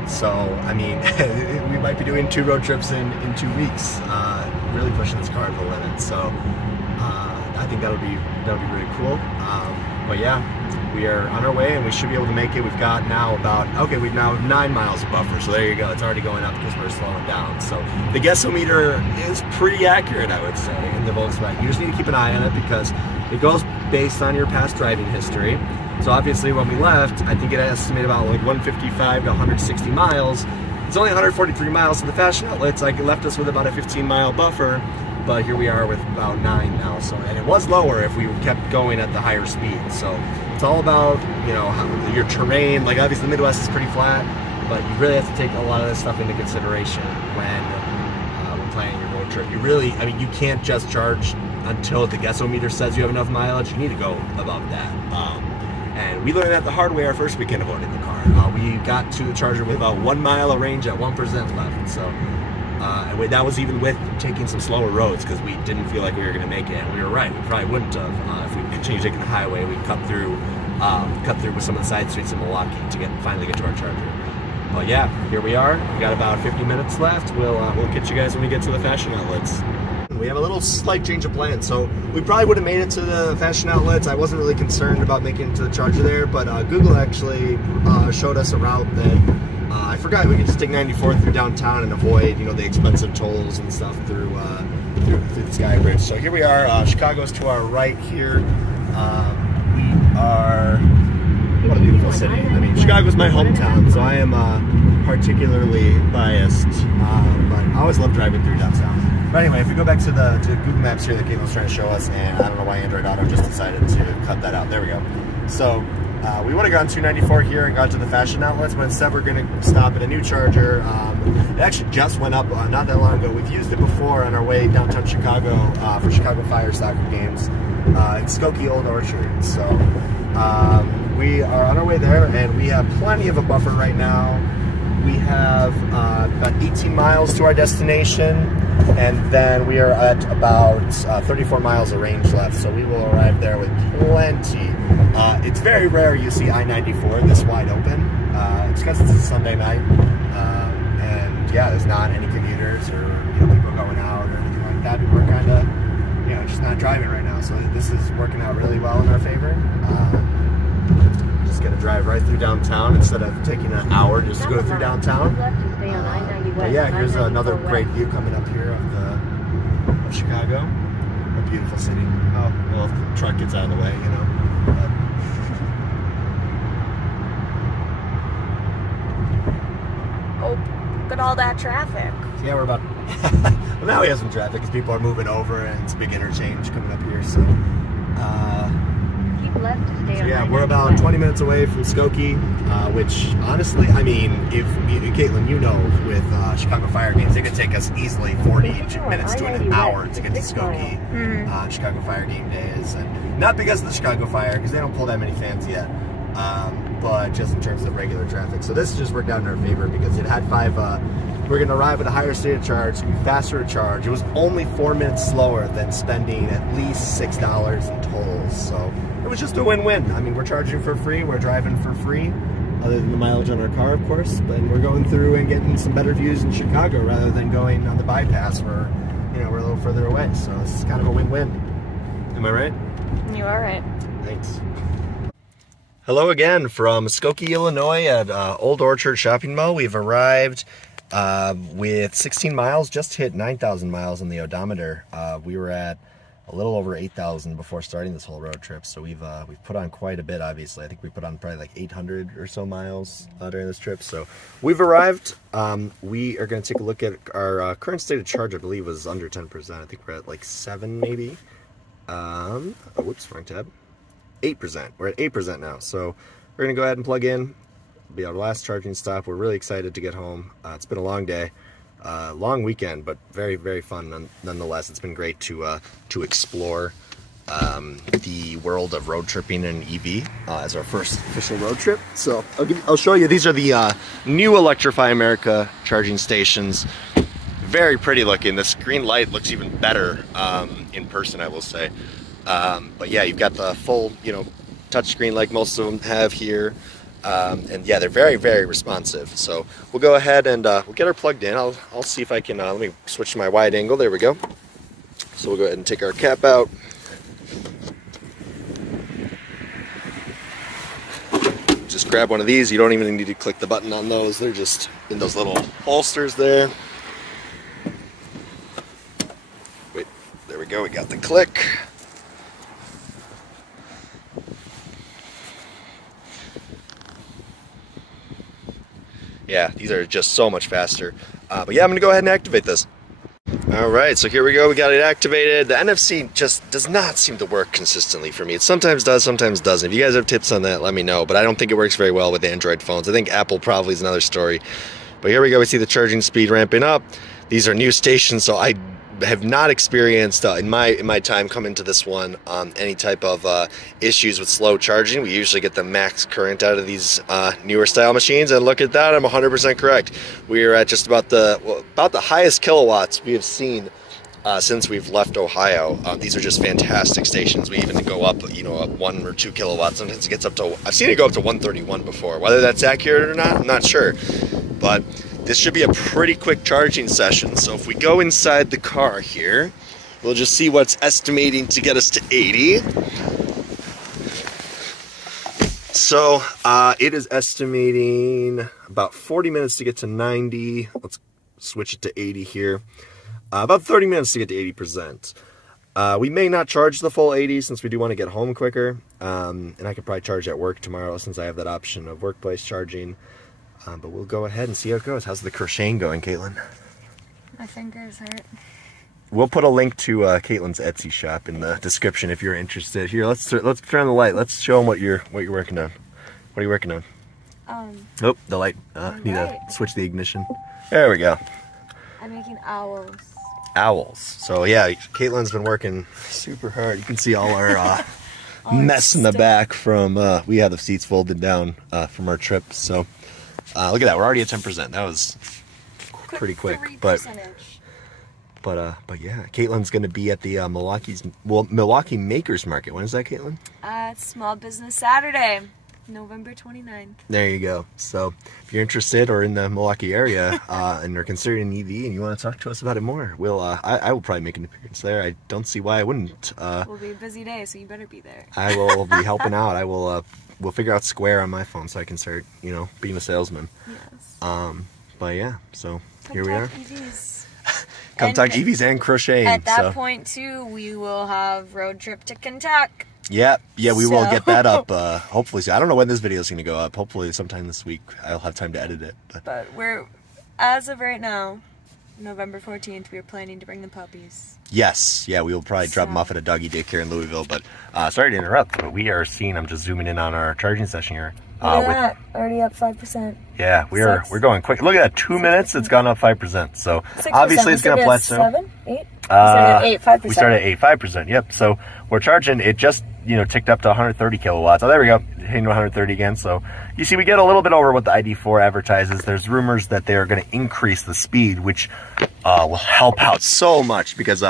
So, I mean, we might be doing 2 road trips in 2 weeks, really pushing this car to the limit. So, I think that'll be really cool. But yeah, we are on our way, and we should be able to make it. We've got now we've now 9 miles of buffer, so there you go. It's already going up because we're slowing down. So the guessometer is pretty accurate, I would say, in the Volkswagen. You just need to keep an eye on it because it goes based on your past driving history. So obviously when we left, I think it estimated about like 155 to 160 miles. It's only 143 miles to the fashion outlets. Like, it left us with about a 15-mile buffer, but here we are with about 9 now. So, and it was lower if we kept going at the higher speed. So it's all about, you know, your terrain. Like, obviously the Midwest is pretty flat, but you really have to take a lot of this stuff into consideration when planning your road trip. You really, I mean, you can't just charge until the guessometer says you have enough mileage. You need to go above that. And we learned that the hard way our first weekend of owning the car. We got to the charger with about 1 mile of range at 1% left. So that was even with taking some slower roads because we didn't feel like we were going to make it. And we were right. We probably wouldn't have if we continued taking the highway. We'd cut through with some of the side streets in Milwaukee to finally get to our charger. But yeah, here we are. We got about 50 minutes left. We'll catch you guys when we get to the fashion outlets. We have a little slight change of plan, so we probably would have made it to the fashion outlets. I wasn't really concerned about making it to the charger there, but Google actually showed us a route that I forgot we could just take 94 through downtown and avoid, you know, the expensive tolls and stuff through the Sky Bridge. So here we are. Chicago's to our right here. What a beautiful city. I mean, Chicago's my hometown, so I am particularly biased, but I always love driving through downtown. But anyway, if we go back to Google Maps here that Caitlin was trying to show us, and I don't know why Android Auto just decided to cut that out. There we go. So we would have gone 294 here and got to the fashion outlets, but instead we're going to stop at a new charger. It actually just went up not that long ago. We've used it before on our way downtown Chicago for Chicago Fire soccer games in Skokie Old Orchard. So we are on our way there, and we have plenty of a buffer right now. We have about 18 miles to our destination, and then we are at about 34 miles of range left, so we will arrive there with plenty. It's very rare you see I-94 this wide open. It's because it's a Sunday night, and yeah, there's not any commuters or, you know, people going out or anything like that. People are kind of, you know, just not driving right now, so this is working out really well in our favor. Just gonna drive right through downtown instead of taking an hour just to go through downtown. But yeah, here's another great view coming up here of Chicago. A beautiful city. Oh, well, if the truck gets out of the way, you know. Oh, look at all that traffic. Yeah, we're about. Well, now we have some traffic because people are moving over, and it's a big interchange coming up here. So. So yeah, we're about 20 minutes away from Skokie, which honestly, I mean, if Caitlin, you know, with Chicago Fire games, it could take us easily 40 minutes to an hour to get to Skokie on Chicago Fire game days, and not because of the Chicago Fire, because they don't pull that many fans yet, but just in terms of regular traffic. So this just worked out in our favor because it had 5. We're going to arrive at a higher state of charge, faster to charge. It was only 4 minutes slower than spending at least $6 in tolls. So it was just a win-win. I mean, we're charging for free, we're driving for free, other than the mileage on our car, of course. But we're going through and getting some better views in Chicago rather than going on the bypass where, you know, we're a little further away. So it's kind of a win-win. Am I right? You are right. Thanks. Hello again from Skokie, Illinois at Old Orchard Shopping Mall. We've arrived with 16 miles, just hit 9,000 miles on the odometer. We were at a little over 8,000 before starting this whole road trip, so we've put on quite a bit. Obviously, I think we put on probably like 800 or so miles during this trip. So we've arrived. We are going to take a look at our current state of charge. I believe was under 10%. I think we're at like 7 maybe. Oh, whoops, wrong tab. 8%. We're at 8% now. So we're going to go ahead and plug in. Be our last charging stop. We're really excited to get home. It's been a long day, long weekend, but very, very fun nonetheless. It's been great to explore the world of road tripping in an EV as our first official road trip. So I'll show you. These are the new Electrify America charging stations. Very pretty looking. This green light looks even better in person, I will say. But yeah, you've got the full, you know, touch screen like most of them have here. And yeah, they're very, very responsive. So we'll go ahead and we'll get her plugged in. I'll see if I can, let me switch to my wide angle. There we go. So we'll go ahead and take our cap out. grab one of these. You don't even need to click the button on those. They're just in those little holsters there. Wait, there we go. We got the click. Yeah, these are just so much faster. But yeah, I'm gonna go ahead and activate this. All right, so here we go. We got it activated. The NFC just does not seem to work consistently for me. It sometimes does, sometimes doesn't. If you guys have tips on that, let me know. But I don't think it works very well with Android phones. I think Apple probably is another story. But here we go. We see the charging speed ramping up. These are new stations, so I have not experienced in my time coming to this one any type of issues with slow charging. We usually get the max current out of these newer style machines, and look at that, I'm 100% correct. We are at just about the highest kilowatts we have seen since we've left Ohio. These are just fantastic stations. We even go up, you know, 1 or 2 kilowatts. Sometimes it gets up to, I've seen it go up to 131 before. Whether that's accurate or not, I'm not sure, but this should be a pretty quick charging session. So if we go inside the car here, we'll just see what's estimating to get us to 80. So it is estimating about 40 minutes to get to 90. Let's switch it to 80 here. About 30 minutes to get to 80%. We may not charge the full 80 since we do want to get home quicker. And I could probably charge at work tomorrow since I have that option of workplace charging. But we'll go ahead and see how it goes. How's the crocheting going, Caitlin? My fingers hurt. We'll put a link to Caitlin's Etsy shop in the description if you're interested. Here, let's turn the light. Let's show them what you're working on. What are you working on? Oh, the light. Need to switch the ignition. There we go. I'm making owls. Owls. So yeah, Caitlin's been working super hard. You can see all our mess in the back from we had the seats folded down from our trip. So. Look at that, we're already at 10%. That was pretty quick. But yeah, Caitlin's going to be at the Milwaukee Makers Market. When is that, Caitlin? It's Small Business Saturday, November 29th. There you go. So if you're interested or in the Milwaukee area and are considering an EV and you want to talk to us about it more, we'll I will probably make an appearance there. I don't see why I wouldn't. Will be a busy day, so you better be there. I will be helping out. I will. We'll figure out Square on my phone so I can start, you know, being a salesman. Yes. But yeah, so Come here we are. EVs. Come talk EVs and crocheting. At that point, too, we will have road trip to Kentucky. Yeah, we will get that up. Hopefully, I don't know when this video is going to go up. Hopefully, sometime this week. I'll have time to edit it. But we're, as of right now, November 14th, we are planning to bring the puppies. Yes, yeah, we will probably drop them off at a doggy daycare in Louisville. But sorry to interrupt, but we are seeing. I'm just zooming in on our charging session here. Look at that, already up 5%. Yeah, we're going quick. Look at that, 2 minutes. It's gone up 5%. So 6%. Obviously, it's going to plateau. 7, 8. We started at 5%. Yep. So we're charging. It just ticked up to 130 kilowatts. Oh, there we go. Hitting 130 again. So you see, we get a little bit over what the ID.4 advertises. There's rumors that they are going to increase the speed, which will help out so much because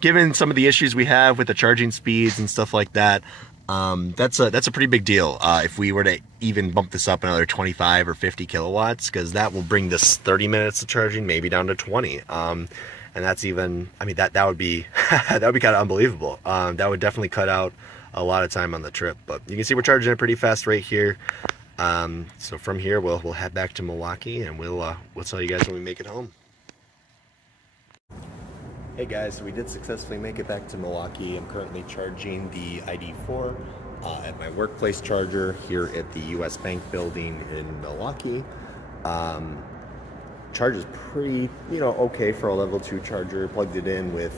given some of the issues we have with the charging speeds and stuff like that, that's a pretty big deal if we were to even bump this up another 25 or 50 kilowatts, because that will bring this 30 minutes of charging maybe down to 20. And that's even, I mean, that would be that would be kind of unbelievable. That would definitely cut out a lot of time on the trip. But you can see we're charging at a pretty fast rate here. So from here we'll head back to Milwaukee, and we'll tell you guys when we make it home. Hey guys, so we did successfully make it back to Milwaukee. I'm currently charging the ID.4 at my workplace charger here at the US Bank building in Milwaukee. Charge is pretty, okay for a level 2 charger. Plugged it in with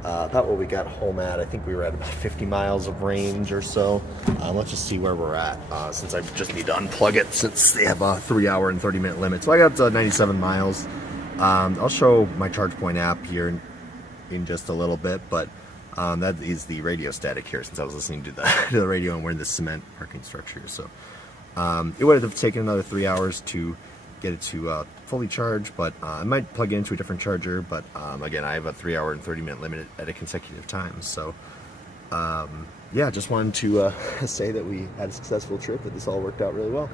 about what we got home at. I think we were at about 50 miles of range or so. Let's just see where we're at since I just need to unplug it since they have a 3-hour and 30-minute limit. So I got 97 miles. I'll show my ChargePoint app here in just a little bit, but that is the radio static here since I was listening to the radio and we're in the cement parking structure. So it would have taken another 3 hours to get it to fully charge, but I might plug it into a different charger. But again, I have a 3-hour and 30-minute limit at a consecutive time. So yeah, just wanted to say that we had a successful trip, that this all worked out really well.